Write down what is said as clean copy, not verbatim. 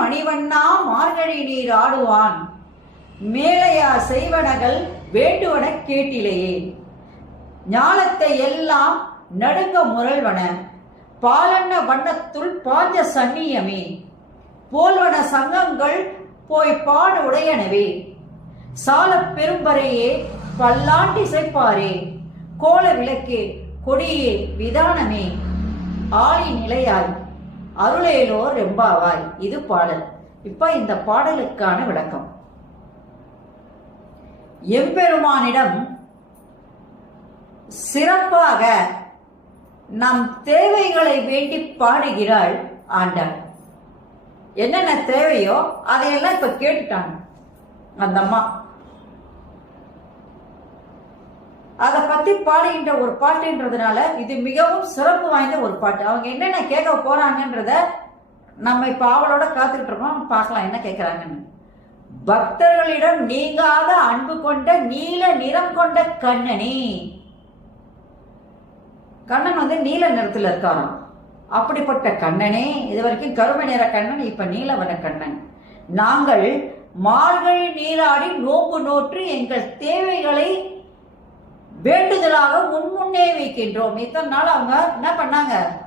மணிவண்ணா மார்கழி நீர் ஆடுவான் மேலையா செய்வனகள் வேண்டுவன கேட்டிலேயே. ஞாலத்தை எல்லாம் நடுங்க முரல்வன பாலன்ன வண்ணத்துள் பாஞ்ச சன்னியமே போல்வன சங்கங்கள் போய் பாடு உடையனவே. சால பெரும்பறையே பல்லாண்டிசைப்பாரே கோல விளக்கே கொடியே விதானமே ஆளி நிலையாய் அருளேலோ ரெம்பாவாய். இது பாடல். இப்ப இந்த பாடலுக்கான விளக்கம். எம்பெருமானிடம் சிறப்பாக நம் தேவைகளை வேண்டி பாடுகிறாள் ஆண்டாள். என்னென்ன தேவையோ அதையெல்லாம் இப்ப கேட்டுட்டாங்க அந்த அம்மா. அதை பத்தி பாடுகின்ற ஒரு பாட்டுன்றதுனால இது மிகவும் சிறப்பு வாய்ந்த ஒரு பாட்டு. அவங்க என்னென்ன கேட்க போறாங்கன்றத நம்ம இப்ப ஆவலோட காத்துக்கிட்டு இருக்கோம். பார்க்கலாம் என்ன கேட்கிறாங்கன்னு. பக்தர்களிடம் நீங்காத அன்பு கொண்ட நீல நிறம் கொண்ட கண்ணனே. கண்ணன் நீல நிறத்துல இருக்காராம். அப்படிப்பட்ட கண்ணனே, இது வரைக்கும் கருமை நிற கண்ணன், இப்ப நீலவன கண்ணன். நாங்கள் மார்கழி நீராடி நோம்பு நோற்று எங்கள் தேவைகளை வேண்டுதலாக முன்னே வைக்கின்றோம். இத்தனை நாள் அவங்க என்ன பண்ணாங்க?